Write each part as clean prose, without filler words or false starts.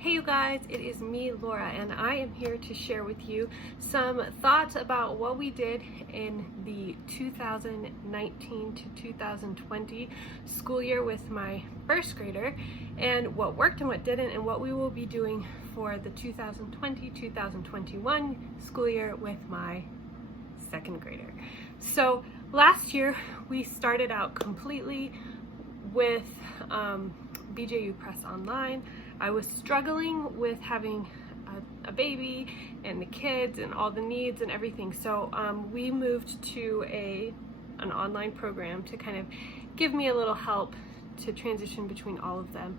Hey you guys, it is me, Laura, and I am here to share with you some thoughts about what we did in the 2019 to 2020 school year with my first grader, and what worked and what didn't, and what we will be doing for the 2020-2021 school year with my second grader. So last year we started out completely with BJU Press Online. I was struggling with having a baby and the kids and all the needs and everything. So we moved to an online program to kind of give me a little help to transition between all of them.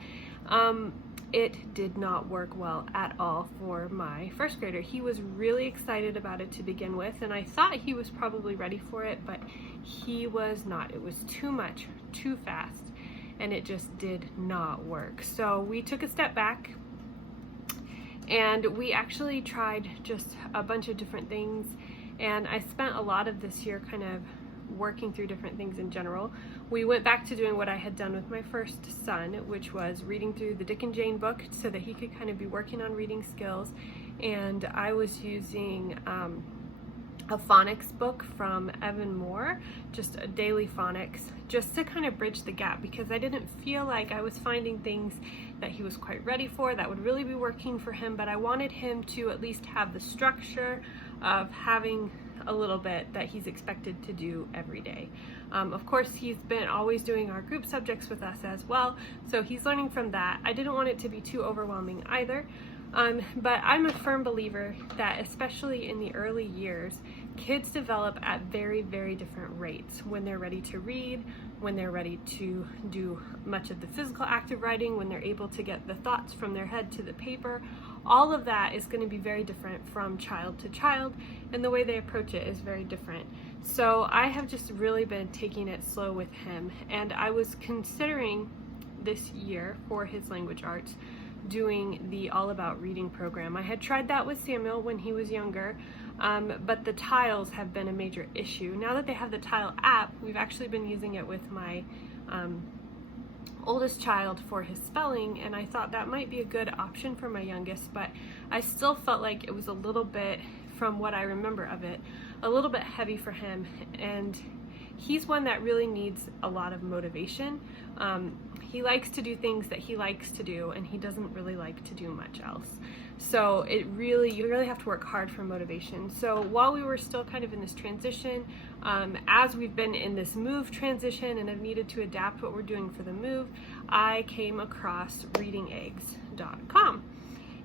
It did not work well at all for my first grader. He was really excited about it to begin with, and I thought he was probably ready for it, but he was not. It was too much, too fast, and it just did not work. So we took a step back and we actually tried just a bunch of different things, and I spent a lot of this year kind of working through different things in general. We went back to doing what I had done with my first son, which was reading through the Dick and Jane book so that he could kind of be working on reading skills, and I was using a phonics book from Evan Moore, just a daily phonics, just to kind of bridge the gap, because I didn't feel like I was finding things that he was quite ready for that would really be working for him, but I wanted him to at least have the structure of having a little bit that he's expected to do every day. Of course, he's been always doing our group subjects with us as well, so he's learning from that. I didn't want it to be too overwhelming either. But I'm a firm believer that especially in the early years, kids develop at very, very different rates when they're ready to read, when they're ready to do much of the physical active writing, when they're able to get the thoughts from their head to the paper. All of that is going to be very different from child to child, and the way they approach it is very different. So I have just really been taking it slow with him, and I was considering this year for his language arts doing the All About Reading program. I had tried that with Samuel when he was younger, but the tiles have been a major issue. Now that they have the tile app, we've actually been using it with my oldest child for his spelling, and I thought that might be a good option for my youngest, but I still felt like it was a little bit, from what I remember of it, a little bit heavy for him, and he's one that really needs a lot of motivation. He likes to do things that he likes to do, and he doesn't really like to do much else. So you really have to work hard for motivation. So while we were still kind of in this transition, as we've been in this move transition and have needed to adapt what we're doing for the move, I came across Readingex.com.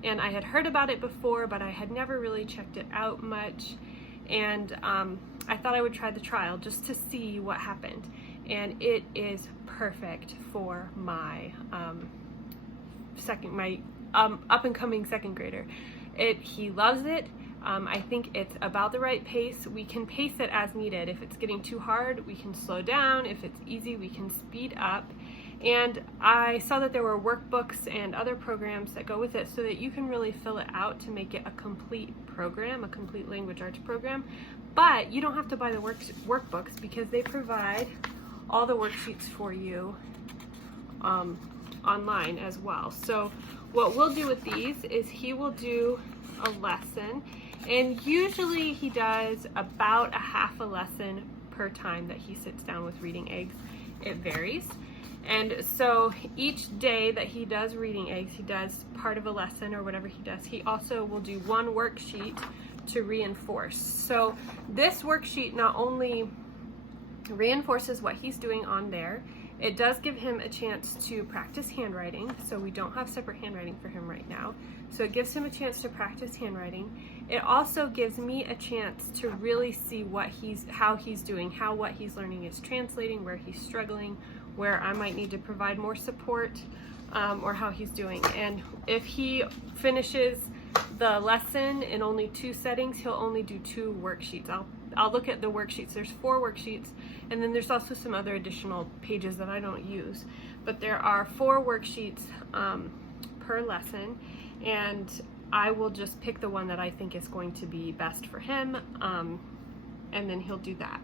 And I had heard about it before, but I had never really checked it out much. And I thought I would try the trial just to see what happened. And it is perfect for my up-and-coming second grader. He loves it. I think it's about the right pace. We can pace it as needed. If it's getting too hard, we can slow down. If it's easy, we can speed up. And I saw that there were workbooks and other programs that go with it so that you can really fill it out to make it a complete program, a complete language arts program. But you don't have to buy the workbooks, because they provide all the worksheets for you online as well. So what we'll do with these is he will do a lesson, and usually he does about a half a lesson per time that he sits down with Readingex. It varies. And so each day that he does Readingex, he does part of a lesson or whatever he does. He also will do one worksheet to reinforce. So this worksheet not only reinforces what he's doing on there, it does give him a chance to practice handwriting. So we don't have separate handwriting for him right now. So it gives him a chance to practice handwriting. It also gives me a chance to really see how he's doing, how what he's learning is translating, where he's struggling, where I might need to provide more support, or how he's doing. And if he finishes the lesson in only 2 settings, he'll only do 2 worksheets. I'll look at the worksheets. There's 4 worksheets, and then there's also some other additional pages that I don't use. But there are 4 worksheets per lesson, and I will just pick the one that I think is going to be best for him, and then he'll do that.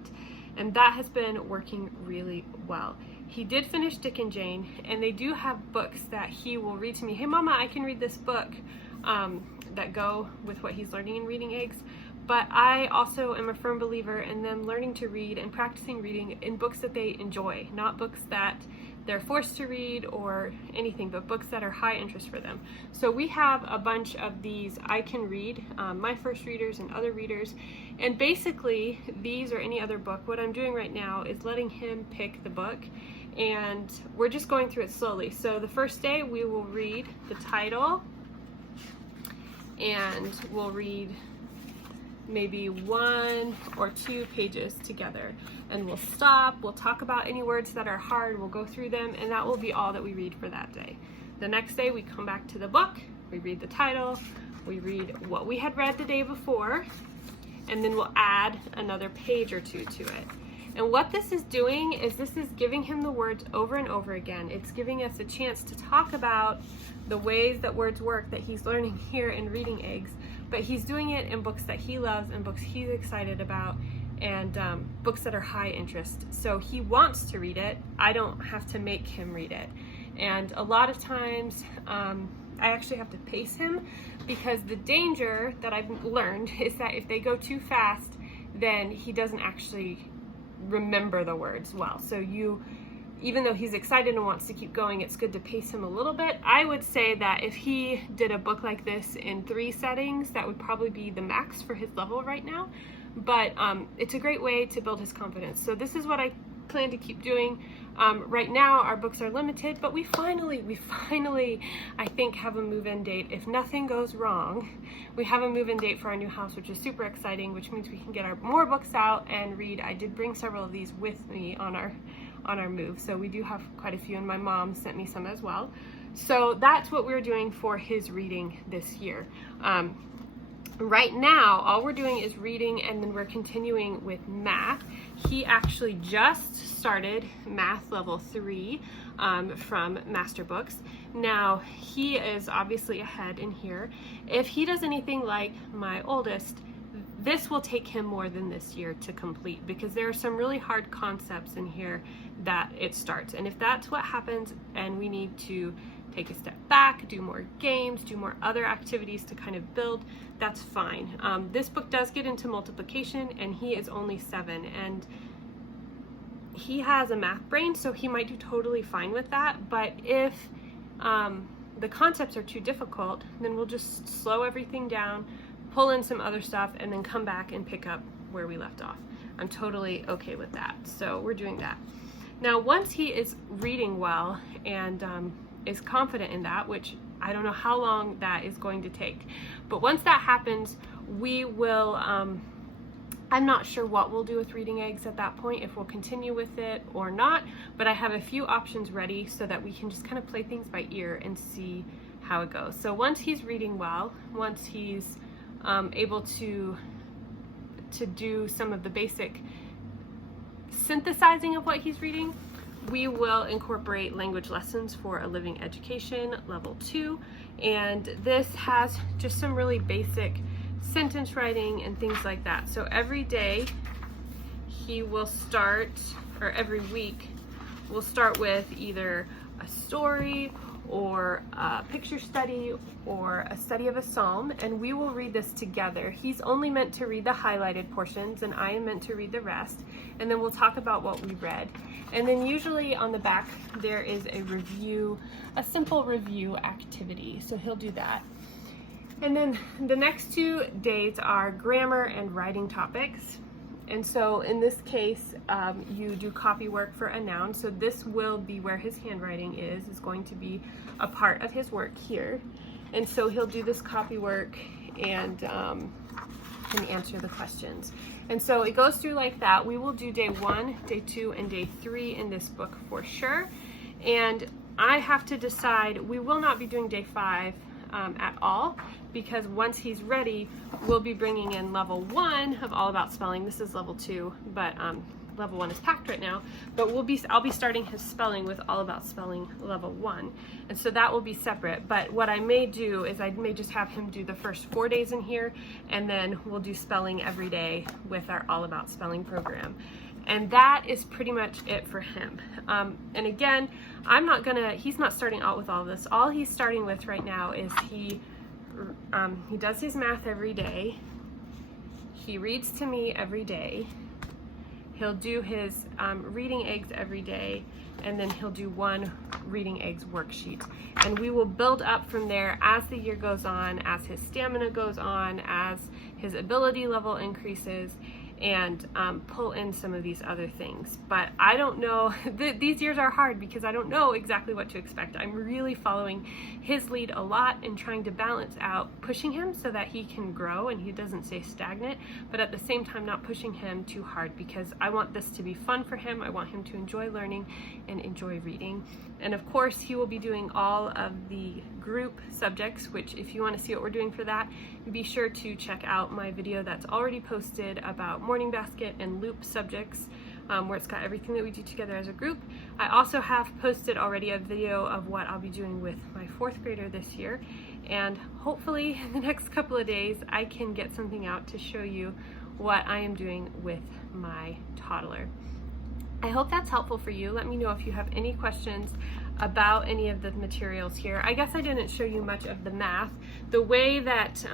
And that has been working really well. he did finish Dick and Jane, and they do have books that he will read to me. Hey Mama, I can read this book, that go with what he's learning in Readingex. But I also am a firm believer in them learning to read and practicing reading in books that they enjoy, not books that they're forced to read or anything, but books that are high interest for them. So we have a bunch of these I Can Read, My First Readers and Other Readers, and basically these or any other book, what I'm doing right now is letting him pick the book, and we're just going through it slowly. So the first day we will read the title, and we'll read maybe 1 or 2 pages together, and we'll stop, we'll talk about any words that are hard, we'll go through them, and that will be all that we read for that day. The next day we come back to the book, we read the title, we read what we had read the day before, and then we'll add another page or 2 to it. And what this is doing is this is giving him the words over and over again. It's giving us a chance to talk about the ways that words work that he's learning here in Readingex, but he's doing it in books that he loves and books he's excited about, and books that are high interest. So he wants to read it. I don't have to make him read it. And a lot of times I actually have to pace him, because the danger that I've learned is that if they go too fast, then he doesn't actually remember the words well. So even though he's excited and wants to keep going, it's good to pace him a little bit. I would say that if he did a book like this in 3 settings, that would probably be the max for his level right now. But it's a great way to build his confidence. So this is what I plan to keep doing. Right now our books are limited, but we finally, I think, have a move-in date. If nothing goes wrong, we have a move-in date for our new house, which is super exciting, which means we can get more books out and read. I did bring several of these with me on our move, so we do have quite a few, and my mom sent me some as well. So that's what we're doing for his reading this year. Right now all we're doing is reading, and then we're continuing with math. He actually just started math level 3 from Masterbooks. Now he is obviously ahead in here. If he does anything like my oldest, this will take him more than this year to complete, because there are some really hard concepts in here that it starts. And if that's what happens and we need to take a step back, do more games, do more other activities to kind of build, that's fine. This book does get into multiplication, and he is only 7, and he has a math brain, so he might do totally fine with that. But if the concepts are too difficult, then we'll just slow everything down, pull in some other stuff, and then come back and pick up where we left off. I'm totally okay with that. So we're doing that. Now, once he is reading well and is confident in that, which I don't know how long that is going to take, but once that happens, we will, I'm not sure what we'll do with Readingex at that point, if we'll continue with it or not, but I have a few options ready so that we can just kind of play things by ear and see how it goes. So once he's reading well, once he's able to do some of the basic synthesizing of what he's reading, we will incorporate language lessons for a living education level 2, and this has just some really basic sentence writing and things like that. So every day he will start, or every week we'll start with either a story or a picture study or a study of a psalm, and we will read this together. He's only meant to read the highlighted portions, and I am meant to read the rest, and then we'll talk about what we read. And then usually on the back there is a review, a simple review activity, so he'll do that. And then the next 2 days are grammar and writing topics. And so in this case, you do copy work for a noun. So this will be where his handwriting is going to be a part of his work here. And so he'll do this copy work and answer the questions. And so it goes through like that. We will do day 1, day 2, and day 3 in this book for sure. And I have to decide, we will not be doing day 5 at all, because once he's ready, we'll be bringing in level 1 of All About Spelling. This is level 2, but level 1 is packed right now, but I'll be starting his spelling with All About Spelling level 1, and so that will be separate. But what I may do is I may just have him do the first 4 days in here, and then we'll do spelling every day with our All About Spelling program. And that is pretty much it for him. And again, he's not starting out with all this. All he's starting with right now is he does his math every day. He reads to me every day. He'll do his Readingex every day, and then he'll do one Readingex worksheet. And we will build up from there as the year goes on, as his stamina goes on, as his ability level increases, and pull in some of these other things. But I don't know, these years are hard because I don't know exactly what to expect. I'm really following his lead a lot and trying to balance out pushing him so that he can grow and he doesn't stay stagnant, but at the same time not pushing him too hard, because I want this to be fun for him. I want him to enjoy learning and enjoy reading. And of course, he will be doing all of the group subjects, which if you want to see what we're doing for that, be sure to check out my video that's already posted about morning basket and loop subjects, where it's got everything that we do together as a group. I also have posted already a video of what I'll be doing with my 4th grader this year, and hopefully in the next couple of days I can get something out to show you what I am doing with my toddler. I hope that's helpful for you. Let me know if you have any questions about any of the materials here. I guess I didn't show you much of the math. The way that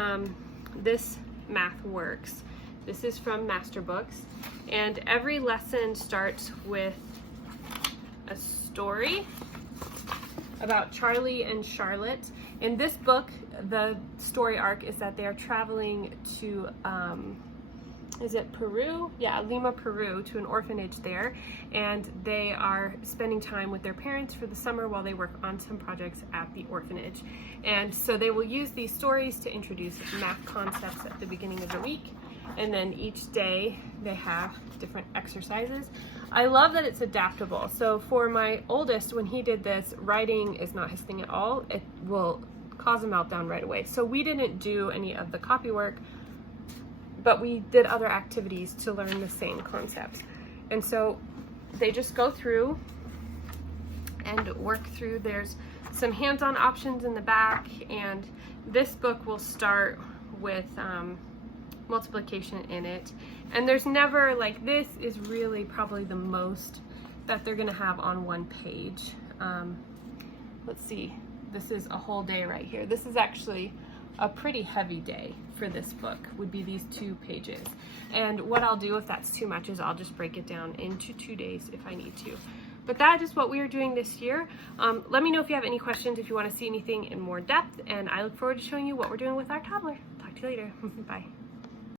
this math works, this is from Masterbooks, and every lesson starts with a story about Charlie and Charlotte. In this book, the story arc is that they are traveling to is it Peru? Yeah, Lima, Peru, to an orphanage there, and they are spending time with their parents for the summer while they work on some projects at the orphanage. And so they will use these stories to introduce math concepts at the beginning of the week, and then each day they have different exercises. I love that it's adaptable. So for my oldest, when he did this, writing is not his thing at all. It will cause a meltdown right away. So we didn't do any of the copy work, but we did other activities to learn the same concepts. And so they just go through and work through. There's some hands-on options in the back, and this book will start with multiplication in it. And there's never, like, this is really probably the most that they're gonna have on one page. Let's see, this is a whole day right here. This is actually a pretty heavy day for this book, would be these 2 pages. And what I'll do if that's too much is I'll just break it down into 2 days if I need to. But that is what we are doing this year. Let me know if you have any questions, if you want to see anything in more depth, and I look forward to showing you what we're doing with our toddler. Talk to you later. Bye.